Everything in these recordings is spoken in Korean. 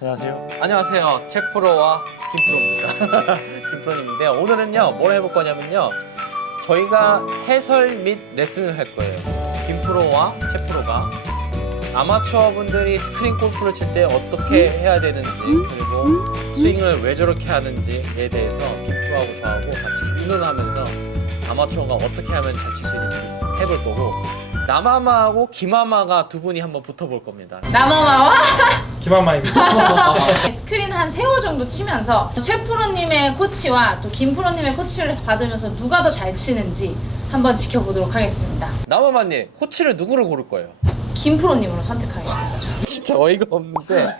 안녕하세요. 안녕하세요. 책 프로와 김 프로입니다. 김 프로님인데요. 오늘은요, 뭘 해볼 거냐면요. 저희가 해설 및 레슨을 할 거예요. 김 프로와 책 프로가 아마추어 분들이 스크린 골프를 칠 때 어떻게 해야 되는지 그리고 스윙을 왜 저렇게 하는지에 대해서 김 프로하고 저하고 같이 의논하면서 아마추어가 어떻게 하면 잘 칠 수 있는지 해볼 거고 남아마하고 김아마가 두 분이 한번 붙어볼 겁니다. 남아마와 김한마입니다. 스크린 한 세 호 정도 치면서 최 프로님의 코치와 또 김 프로님의 코치를 받으면서 누가 더 잘 치는지 한번 지켜보도록 하겠습니다. 남아마님 코치를 누구를 고를 거예요? 김 프로님으로 선택하겠습니다. 진짜 어이가 없는데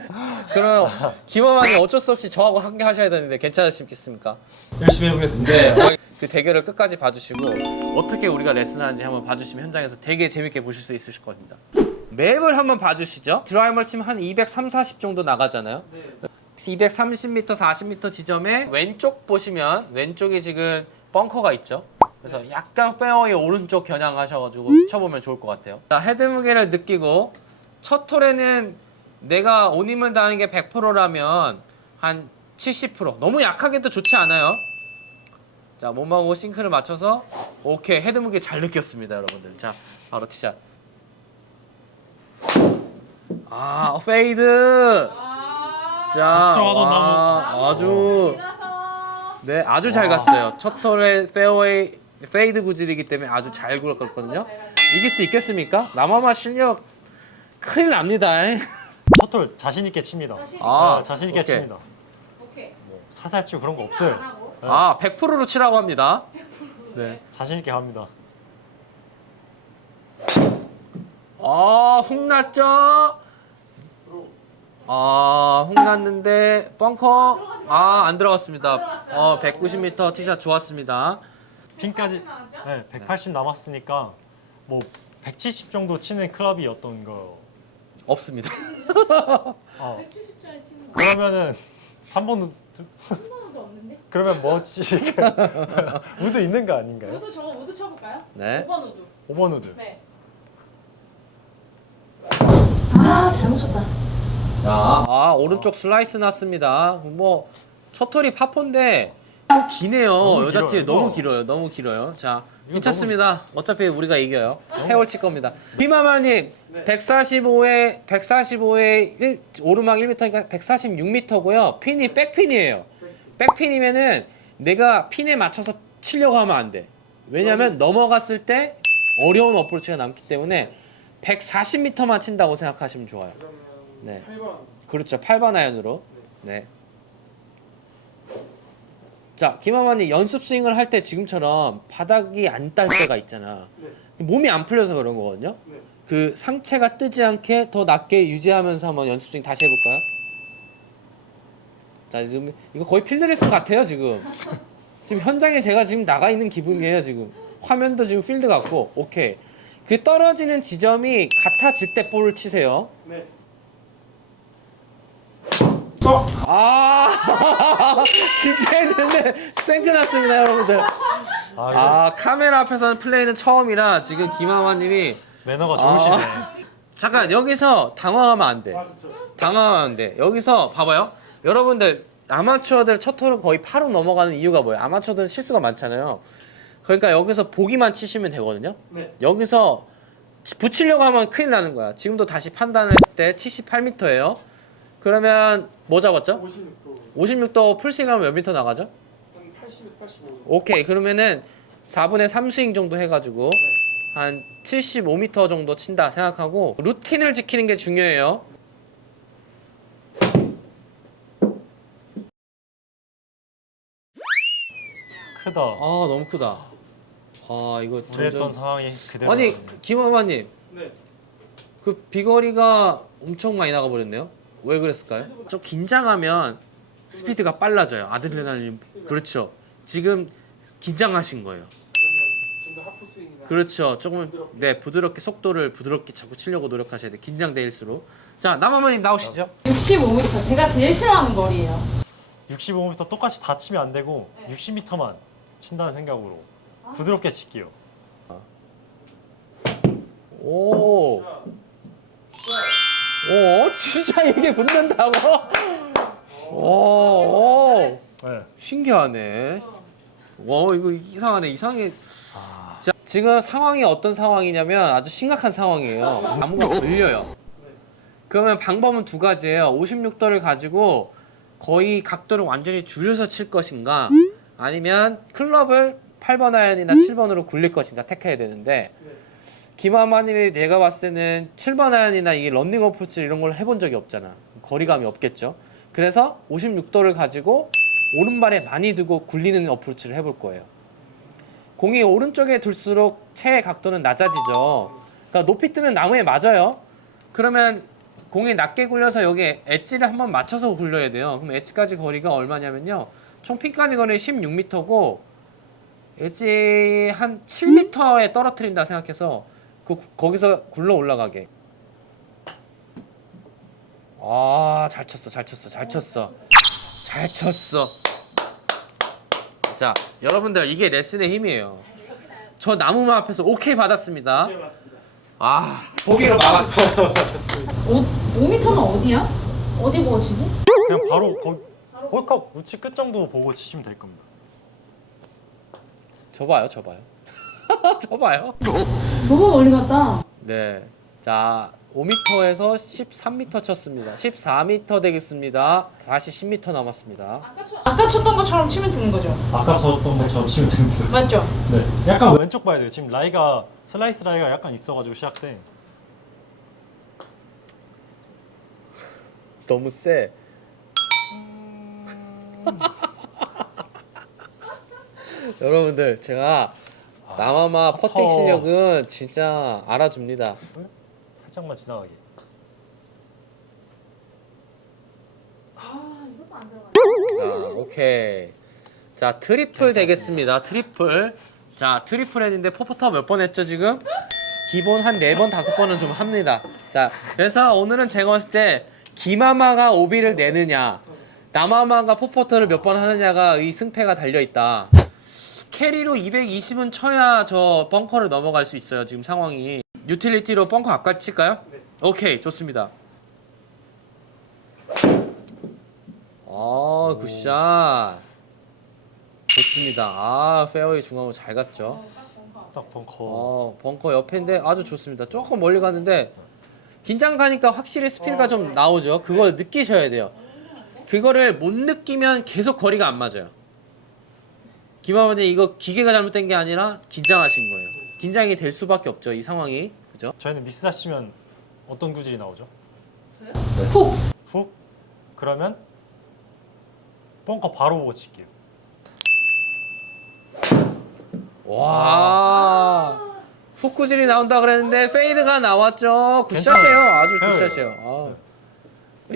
그럼 김어만이 어쩔 수 없이 저하고 함께 하셔야 되는데 괜찮으시겠습니까? 열심히 해보겠습니다. 네. 그 대결을 끝까지 봐주시고 어떻게 우리가 레슨하는지 한번 봐주시면 현장에서 되게 재밌게 보실 수 있으실 겁니다. 맵을 한번 봐주시죠. 드라이버 치면 한 230, 40 정도 나가잖아요. 230m, 40m 지점에 왼쪽 보시면 왼쪽에 지금 벙커가 있죠. 그래서 약간 페어웨이 오른쪽 겨냥하셔가지고 쳐보면 좋을 것 같아요. 자, 헤드 무게를 느끼고 첫 톨에는 내가 온 힘을 다하는 게 100%라면 한 70% 너무 약하게도 좋지 않아요. 자 몸하고 싱크를 맞춰서 오케이. 헤드 무게 잘 느꼈습니다 여러분들. 자 바로 티샷. 아 페이드! 자 걱정하던 와, 아주 네 아주 잘 갔어요. 첫 톨에 페어웨이 페이드 구질이기 때문에 아주 잘 굴렀거든요 이길 수 있겠습니까 남아마 실력 큰일 납니다 첫톨 자신 있게 칩니다. 아, 네, 자신 있게 오케이. 칩니다. 오케이. 뭐 사살 치고 그런 거 없어요. 네, 아 100%로 치라고 합니다 네. 자신 있게 합니다. 아, 홍났죠? 아, 홍났는데 벙커 아, 안 들어갔습니다. 어, 190m 티샷 좋았습니다. 핀까지 네, 180 남았으니까 뭐 170 정도 치는 클럽이었던 거. 없습니다. 어, 170짜리 치는 거 그러면은 3번 우드 한 번도 없는데? 그러면 뭐 치? 우드 있는 거 아닌가요? 우드 저거 우드 쳐볼까요? 네. 5번 우드. 5번 우드. 네. 아 잘못 쳤다. 자, 아, 오른쪽 슬라이스 났습니다. 뭐첫 톨이 파포인데 좀 기네요. 너무 여자 팀 길어요, 너무 이거. 길어요. 너무 길어요. 자, 이거 괜찮습니다. 어차피 우리가 이겨요. 세월 칠 겁니다. 비마마님 145에 145에 1, 오르막 1m니까 146m고요. 핀이 백핀이에요. 백핀이면은 내가 핀에 맞춰서 치려고 하면 안 돼. 왜냐면 넘어갔을 때 어려운 어프로치가 남기 때문에 140m만 친다고 생각하시면 좋아요. 네. 그렇죠. 8번 아이언으로. 네. 자, 김하만이 연습 스윙을 할 때 지금처럼 바닥이 안 딸 때가 있잖아. 몸이 안 풀려서 그런 거거든요. 그 상체가 뜨지 않게 더 낮게 유지하면서 한번 연습 스윙 다시 해볼까요? 자, 지금 이거 거의 필드레슨 같아요, 지금. 지금 현장에 제가 지금 나가 있는 기분이에요, 지금. 화면도 지금 필드 같고, 오케이. 그 떨어지는 지점이 같아질 때 볼을 치세요. 아, 진짜 했는데 생크 났습니다, 여러분들. 아, 아, 카메라 앞에서는 플레이는 처음이라 지금 김하만님이 매너가 좋으시네. 잠깐 여기서 당황하면 안 돼. 당황하면 안 돼. 여기서 봐봐요. 여러분들 아마추어들 첫 홀은 거의 8로 넘어가는 이유가 뭐예요? 아마추어들은 실수가 많잖아요. 그러니까 여기서 보기만 치시면 되거든요. 여기서 치- 붙이려고 하면 큰일 나는 거야. 지금도 다시 판단을 했을 때 78m예요. 그러면 뭐 잡았죠? 56도 56도 풀스윙하면 몇 미터 나가죠? 한 80에서 85 정도. 오케이 그러면은 4분의 3 스윙 정도 해가지고 한 75m 정도 친다 생각하고 루틴을 지키는 게 중요해요. 크다. 아 너무 크다. 아 이거 우려했던 점점 상황이 그대로. 아니. 김어마님 네. 그 비거리가 엄청 많이 나가 버렸네요. 왜 그랬을까요? 좀 긴장하면 스피드가 빨라져요. 아드레날린 그렇죠. 지금 긴장하신 거예요. 그렇죠. 조금 부드럽게. 네 부드럽게 속도를 부드럽게 자꾸 치려고 노력하셔야 돼. 긴장돼일수록. 자 남아머님 나오시죠. 65m 제가 제일 싫어하는 거리예요. 65m 똑같이 다 치면 안 되고 네. 60m만 친다는 생각으로 아. 부드럽게 칠게요. 오. 오 진짜 이게 붙는다고? 오, 오 네. 신기하네. 와 이거 이상하네 이상해. 자, 지금 상황이 어떤 상황이냐면 아주 심각한 상황이에요. 나무가 걸려요. 그러면 방법은 두 가지예요. 56도를 가지고 거의 각도를 완전히 줄여서 칠 것인가 아니면 클럽을 8번 아이언이나 7번으로 굴릴 것인가 택해야 되는데 김하마님이 내가 봤을 때는 7번 아이언이나 이 런닝 어프로치 이런 걸 해본 적이 없잖아. 거리감이 없겠죠. 그래서 56도를 가지고 오른발에 많이 두고 굴리는 어프로치를 해볼 거예요. 공이 오른쪽에 둘수록 체의 각도는 낮아지죠. 그러니까 높이 뜨면 나무에 맞아요. 그러면 공이 낮게 굴려서 여기 엣지를 한번 맞춰서 굴려야 돼요. 그럼 엣지까지 거리가 얼마냐면요. 총 핀까지 거리 16m고 엣지 한 7m에 떨어뜨린다 생각해서 그 거기서 굴러 올라가게. 아, 잘 쳤어. 잘 쳤어. 잘 쳤어. 잘 쳤어. 자, 여러분들 이게 레슨의 힘이에요. 저 나무만 앞에서 오케이 받았습니다. 네. 아, 보기로 막았어. 5, 5m면 어디야? 어디 보고 치지? 그냥 바로 거, 홀컵 우측 끝 정도 보고 치시면 될 겁니다. 저 봐요, 저 봐요. 저 봐요. 너무 멀리 갔다. 네. 자, 5m에서 13m 쳤습니다. 14m 되겠습니다. 다시 10m 남았습니다. 아까 쳤던 것처럼 치면 되는 거죠? 아까 쳤던 것처럼 치면 됩니다. 맞죠? 네. 약간 왼쪽 봐야 돼요. 지금 라이가 슬라이스 라이가 약간 있어가지고 시작돼. 너무 세. 여러분들 제가 퍼터. 퍼팅 실력은 진짜 알아줍니다. 살짝만 지나가게. 아 이것도 안 들어가. 자, 오케이. 자, 트리플 되겠습니다. 트리플. 자, 트리플 했는데 포퍼터 몇 번 했죠, 지금? 기본 한 네 번, 다섯 번은 좀 합니다. 자, 그래서 오늘은 제가 봤을 때 김하마가 오비를 내느냐, 남하마가 포퍼터를 몇 번 하느냐가 이 승패가 달려 있다. 캐리로 220은 쳐야 저 벙커를 넘어갈 수 있어요, 지금 상황이. 유틸리티로 벙커 앞까지 칠까요? 오케이, 좋습니다. 아, 굿샷. 좋습니다. 아, 페어웨이 중앙으로 잘 갔죠. 딱 벙커. 어, 벙커 옆인데 아주 좋습니다. 조금 멀리 갔는데 긴장 가니까 확실히 스피드가 좀 나오죠. 그걸 느끼셔야 돼요. 그거를 못 느끼면 계속 거리가 안 맞아요. 김하원님 이거 기계가 잘못된 게 아니라 긴장하신 거예요. 긴장이 될 수밖에 없죠. 이 상황이. 그죠? 저희는 미스 하시면 어떤 구질이 나오죠? 훅. 훅? 그러면 벙커 바로 보고 칠게요. 와. 훅구질이 나온다 그랬는데 페이드가 나왔죠. 굿샷이에요. 괜찮아요. 아주 페어웨이. 굿샷이에요. 아.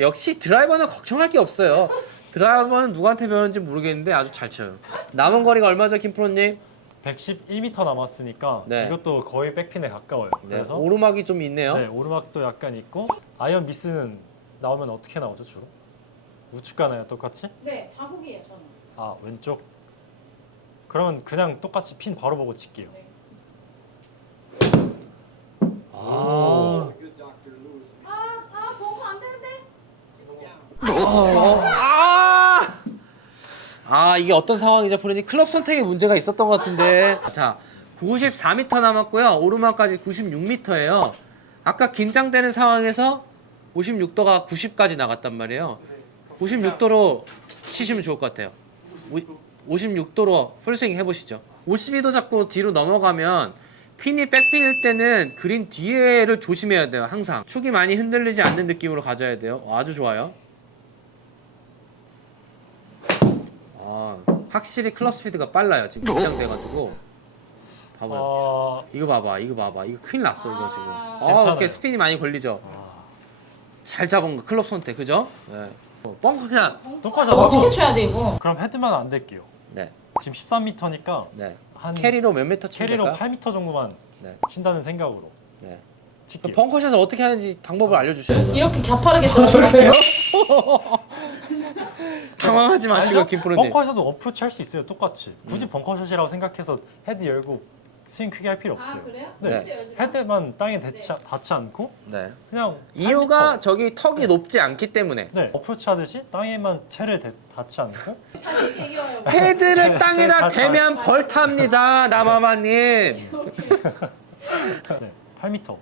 역시 드라이버는 걱정할 게 없어요. 드라이버는 누구한테 배웠는지 모르겠는데 아주 잘 쳐요. 남은 거리가 얼마죠, 김프로님? 111m 남았으니까 네. 이것도 거의 백핀에 가까워요. 네, 그래서 오르막이 좀 있네요. 네, 오르막도 약간 있고 아이언 미스는 나오면 어떻게 나오죠 주로? 우측 가나요 똑같이? 네, 다 훅이에요 저는. 아 왼쪽. 그러면 그냥 똑같이 핀 바로 보고 칠게요. 아. 아 보고 안 되는데. 어, 아! 아 이게 어떤 상황이죠, 프로님? 클럽 선택에 문제가 있었던 것 같은데. 자, 94m 남았고요. 오르막까지 96m예요. 아까 긴장되는 상황에서 56도가 90까지 나갔단 말이에요. 56도로 치시면 좋을 것 같아요. 56도로 풀스윙 해보시죠. 52도 잡고 뒤로 넘어가면 핀이 백핀일 때는 그린 뒤에를 조심해야 돼요. 항상 축이 많이 흔들리지 않는 느낌으로 가져야 돼요. 어, 아주 좋아요. 아, 확실히 클럽 스피드가 빨라요. 지금 긴장돼가지고. 봐봐요. 어... 이거 봐봐, 이거 봐봐. 이거 큰일 났어, 이거 지금. 아. 아, 괜찮아요. 이렇게 스핀이 많이 걸리죠. 아, 잘 잡은 거, 클럽 선택, 그죠? 네. 어, 뻥 그냥. 똑같이 어떻게 하고 쳐야 돼 이거? 그럼 헤드만 안 댈게요. 네, 지금 13m니까 네. 한 캐리로 몇 미터 치면 캐리로 될까요? 8m 정도만 네. 친다는 생각으로 네. 그 칠게요. 벙커샷을 어떻게 하는지 방법을 알려주셔야 돼요. 이렇게 가파르게 들어가세요. 당황하지 마시고? 김프로님. 벙커에서도 어프로치 할 수 있어요. 똑같이. 굳이 음. 벙커샷이라고 생각해서 헤드 열고 스윙 크게 할 필요 없어요. 아 그래요? 네. 마. 헤드만 땅에 닿지, 네. 닿지 않고 네. 그냥 이유가 8m. 저기 턱이 높지 않기 때문에 네 어프로치 하듯이 땅에만 채를 대- 닿지 않고 자신. 헤드를 땅에다 다 대면 벌탑니다 나마마님 네 8m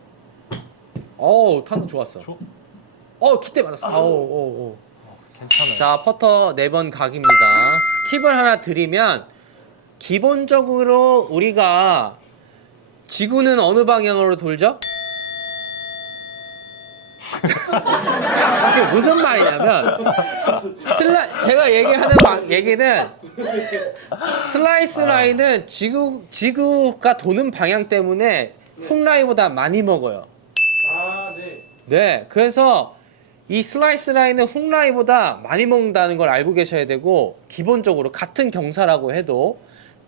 어우 탄도 좋았어 조, 어 기대 맞았어 아 오 오, 오. 괜찮아요. 자 퍼터 4번 각입니다 팁을 하나 드리면 기본적으로 우리가 지구는 어느 방향으로 돌죠? 이게 무슨 말이냐면 슬라 제가 얘기하는 방, 얘기는 슬라이스 라인은 지구 지구가 도는 방향 때문에 훅 라인보다 많이 먹어요. 아, 네. 네, 그래서 이 슬라이스 라인은 훅 라인보다 많이 먹는다는 걸 알고 계셔야 되고 기본적으로 같은 경사라고 해도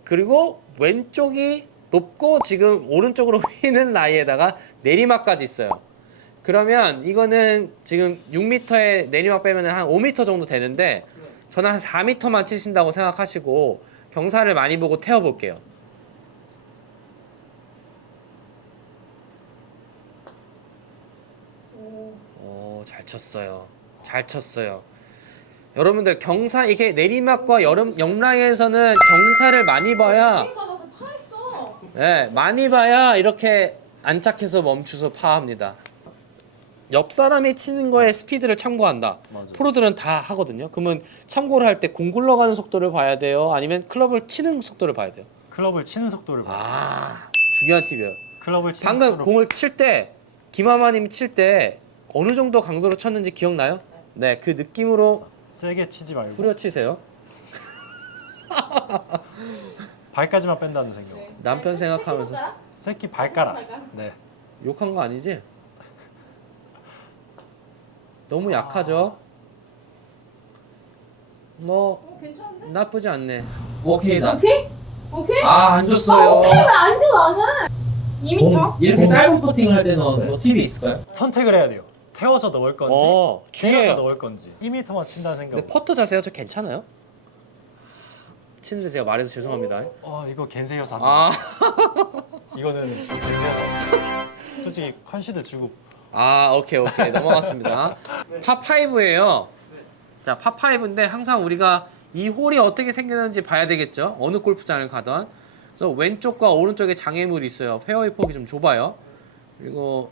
그리고 왼쪽이 높고 지금 오른쪽으로 휘는 라인에다가 내리막까지 있어요. 그러면 이거는 지금 6m에 내리막 빼면 한 5m 정도 되는데 저는 한 4m만 치신다고 생각하시고 경사를 많이 보고 태워볼게요. 오, 잘 쳤어요. 잘 쳤어요. 여러분들 경사 이게 내리막과 여름 영라에서는 경사를 많이 봐야 받아서 파했어. 네, 많이 봐야 이렇게 안착해서 멈추서 파합니다. 옆 사람이 치는 거에 스피드를 참고한다. 맞아요. 프로들은 다 하거든요. 그러면 참고를 할 때 공 굴러가는 속도를 봐야 돼요. 아니면 클럽을 치는 속도를 봐야 돼요. 클럽을 치는 속도를 봐요. 아, 중요한 팁이에요. 클럽을 치는 방금 속도로 공을 칠 때 김하마님이 칠 때 어느 정도 강도로 쳤는지 기억나요? 네, 그 느낌으로 세게 치지 말고 후려치세요. 발까지만 뺀다는 생각. 네. 남편 네, 생각하면서. 손가락? 새끼 발가락. 발가락? 네. 욕한 거 아니지? 너무 약하죠? 뭐 어, 괜찮은데? 나쁘지 않네. 오케이다. 오케이? 오케이? 아, 안 줬어요. 오케이를 안 줘, 나는. 2m? 이렇게 짧은 퍼팅을 할 때는 뭐 팁이 있을까요? 선택을 해야 돼요. 태워서 넣을 건지, 어, 중요해요. 넣을 건지. 2m만 친다는 생각. 근데 퍼터 자세가 좀 괜찮아요? 치는데 제가 말해서 죄송합니다. 어 이거 겐세여서 안 돼. 아, 이거는 겐세여서 안 돼. 솔직히 컨시드 주고 아, 오케이, 오케이. 넘어갔습니다. 파 5예요. 자, 파 5인데 항상 우리가 이 홀이 어떻게 생겼는지 봐야 되겠죠? 어느 골프장을 가던. 그래서 왼쪽과 오른쪽에 장애물이 있어요. 페어웨이 폭이 좀 좁아요. 그리고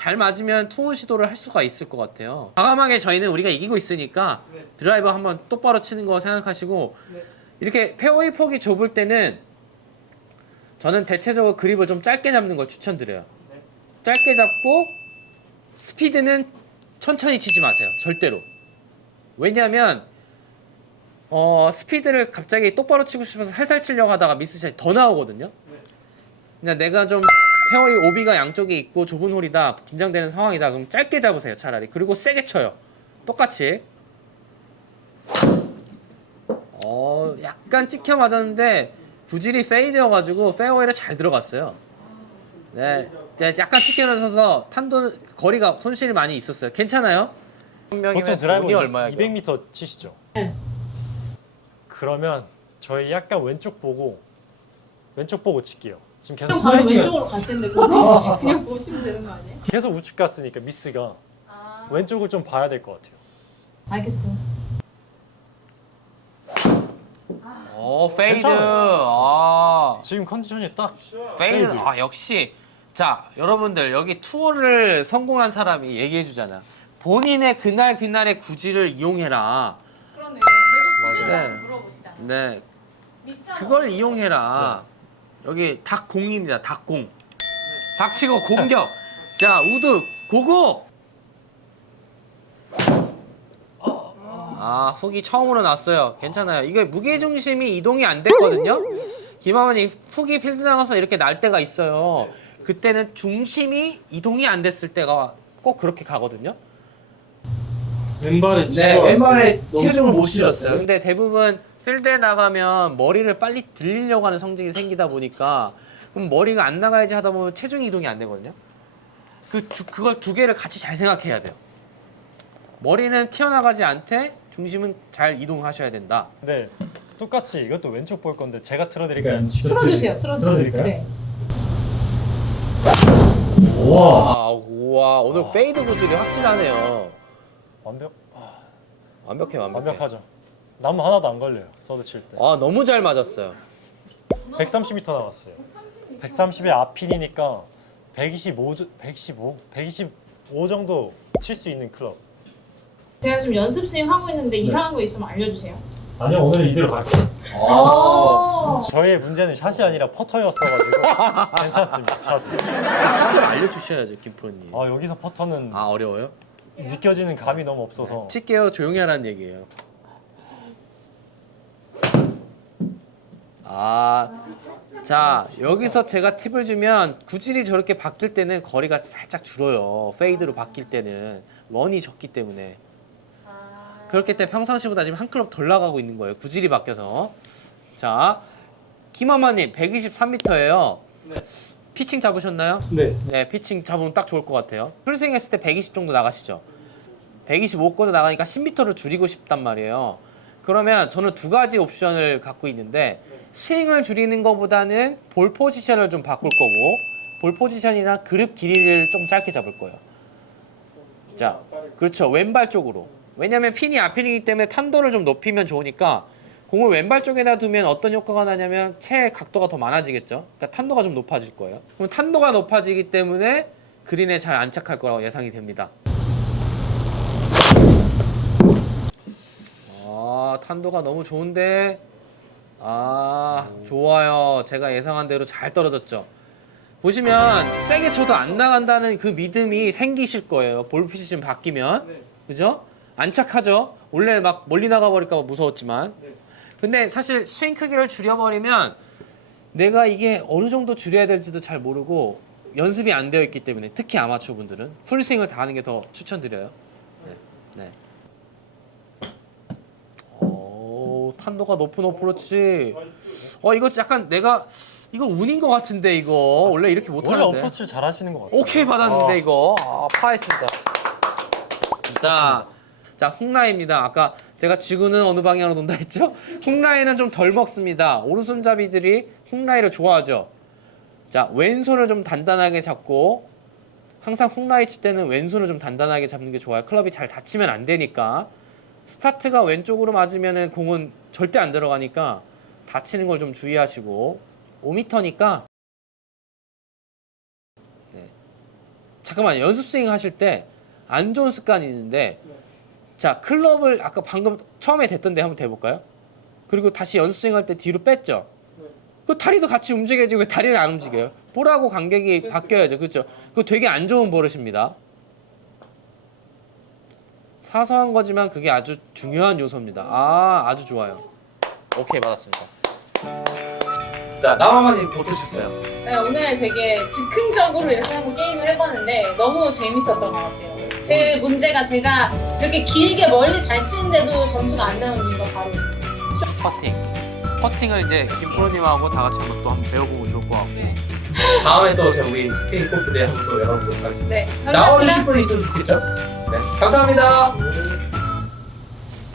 잘 맞으면 투혼 시도를 할 수가 있을 것 같아요. 과감하게 저희는 우리가 이기고 있으니까 네. 드라이버 한번 똑바로 치는 거 생각하시고 네. 이렇게 페어웨이 폭이 좁을 때는 저는 대체적으로 그립을 좀 짧게 잡는 걸 추천드려요. 네. 짧게 잡고 스피드는 천천히 치지 마세요. 절대로. 왜냐하면 어, 스피드를 갑자기 똑바로 치고 싶어서 살살 치려고 하다가 미스샷이 더 나오거든요. 네. 그냥 내가 좀 페어웨이 오비가 양쪽에 있고 좁은 홀이다 긴장되는 상황이다 그럼 짧게 잡으세요 차라리 그리고 세게 쳐요 똑같이 어 약간 찍혀 맞았는데 구질이 페이드여가지고 페어웨이를 잘 들어갔어요 네 네, 약간 찍혀 맞아서 탄도 거리가 손실이 많이 있었어요 괜찮아요? 보통 드라이버 돈이 얼마야 이거? 200m 치시죠. 네. 그러면 저희 약간 왼쪽 보고 왼쪽 보고 칠게요. 지금 계속 좀 가면 슬라이스가 왼쪽으로 갈 텐데 그거 그냥 보고 치면 되는 거 아니에요? 계속 우측 갔으니까 미스가 아, 왼쪽을 좀 봐야 될 것 같아요. 알겠어. 어 페이드 괜찮아요. 아 지금 컨디션이 딱 페이드 페이드. 아 역시 자 여러분들 여기 투어를 성공한 사람이 얘기해 주잖아 본인의 그날 그날의 구질을 이용해라 그러네. 계속 맞아요. 구질만 물어보시잖아. 네 그걸? 이용해라 여기 닭공입니다 닭공. 닭치고 공격. 자 우드 고고! 아 훅이 처음으로 났어요. 괜찮아요. 이게 무게 중심이 이동이 안 됐거든요? 김하원이 훅이 필드 나가서 이렇게 날 때가 있어요. 그때는 중심이 이동이 안 됐을 때가 꼭 그렇게 가거든요? 왼발에 네, 왼발에 체중을 못 실었어요. 근데 대부분 필드에 나가면 머리를 빨리 들리려고 하는 성질이 생기다 보니까 그럼 머리가 안 나가야지 하다 보면 체중 이동이 안 되거든요. 그 두, 그걸 두 개를 같이 잘 생각해야 돼요. 머리는 튀어나가지 않되 중심은 잘 이동하셔야 된다. 근데 똑같이 이것도 왼쪽 볼 건데 제가 틀어드릴까요? 틀어주세요. 틀어주세요. 틀어드릴까요? 네. 우와. 아, 우와 오늘 아. 페이드 구질이 확실하네요. 완벽 아, 완벽해 완벽해. 완벽하죠. 나무 하나도 안 걸려요. 서드 칠 때. 아 너무 잘 맞았어요. 130m 나갔어요. 130에 앞핀이니까 125, 125, 125 정도 칠 수 있는 클럽. 제가 지금 연습 스윙 하고 있는데 이상한 거 있으면 알려주세요. 아니요 오늘 이대로 갈게요. 오. 저의 문제는 샷이 아니라 퍼터였어가지고 괜찮습니다. 샷은. 알려주셔야죠 김 프로님. 아 여기서 퍼터는 아 어려워요? 느껴지는 감이 너무 없어서 칠게요 조용히 하라는 얘기예요. 아, 자 여기서 제가 팁을 주면 구질이 저렇게 바뀔 때는 거리가 살짝 줄어요. 페이드로 바뀔 때는 런이 적기 때문에 그렇기 때문에 평상시보다 지금 한 클럽 덜 나가고 있는 거예요. 구질이 바뀌어서. 자, 김하마님 123m예요. 네. 피칭 잡으셨나요? 네. 네, 피칭 잡으면 딱 좋을 것 같아요. 풀스윙 했을 때 120 정도 나가시죠? 125까지 나가니까 10m를 줄이고 싶단 말이에요. 그러면 저는 두 가지 옵션을 갖고 있는데 스윙을 줄이는 것보다는 볼 포지션을 좀 바꿀 거고 볼 포지션이나 그립 길이를 좀 짧게 잡을 거예요. 자, 그렇죠. 왼발 쪽으로. 왜냐면 핀이 앞핀이기 때문에 탄도를 좀 높이면 좋으니까 공을 왼발 쪽에다 두면 어떤 효과가 나냐면 채 각도가 더 많아지겠죠. 그러니까 탄도가 좀 높아질 거예요. 그럼 탄도가 높아지기 때문에 그린에 잘 안착할 거라고 예상이 됩니다. 아, 탄도가 너무 좋은데. 아, 좋아요. 제가 예상한 대로 잘 떨어졌죠. 보시면 세게 쳐도 안 나간다는 그 믿음이 생기실 거예요. 볼 포지션 바뀌면. 네. 그죠? 안착하죠. 원래 막 멀리 나가 버릴까 봐 무서웠지만. 네. 근데 사실 스윙 크기를 줄여버리면 내가 이게 어느 정도 줄여야 될지도 잘 모르고 연습이 안 되어 있기 때문에 특히 아마추어 분들은 풀 스윙을 다 하는 게 더 추천드려요. 네. 네. 오, 탄도가 높은 어프로치. 어, 이거 약간 내가 이거 운인 것 같은데 이거 원래 이렇게 못 원래 하는데. 어프로치를 잘 하시는 것 같아요. 오케이 받았는데 아, 이거 아, 파했습니다. 자, 자 홍라이입니다. 아까 제가 지구는 어느 방향으로 돈다 했죠? 홍라이는 좀 덜 먹습니다. 오른손잡이들이 홍라이를 좋아하죠. 자, 왼손을 좀 단단하게 잡고 항상 홍라이 칠 때는 왼손을 좀 단단하게 잡는 게 좋아요. 클럽이 잘 닫히면 안 되니까 스타트가 왼쪽으로 맞으면은 공은 절대 안 들어가니까 다치는 걸 좀 주의하시고 5m니까 잠깐만 연습 스윙 하실 때 안 좋은 습관이 있는데 네. 자 클럽을 아까 방금 처음에 됐던데 한번 대볼까요? 그리고 다시 연습 스윙 할 때 뒤로 뺐죠. 네. 그 다리도 같이 움직여야지 왜 다리를 안 움직여요? 볼하고 간격이 바뀌어야죠, 그렇죠? 그거 되게 안 좋은 버릇입니다. 사소한 거지만 그게 아주 중요한 요소입니다. 아, 아주 좋아요. 오케이 받았습니다. 자, 나와만님 어떠셨어요? 네, 오늘 되게 즉흥적으로 이렇게 한번 게임을 해봤는데 너무 재밌었던 것 같아요. 제 문제가 제가 이렇게 길게 멀리 잘 치는데도 점수가 안 나오는 이유가 바로 퍼팅. 퍼팅을 이제 김프로님하고 다 같이 한번 또 한번 배워보면 좋을 것 같고. 네. 다음에 또 제가 우리 스페인 골프대 한번 또 열어보도록 하겠습니다. 네, 나와주실. 분이 있으면 좋겠죠? 네, 감사합니다.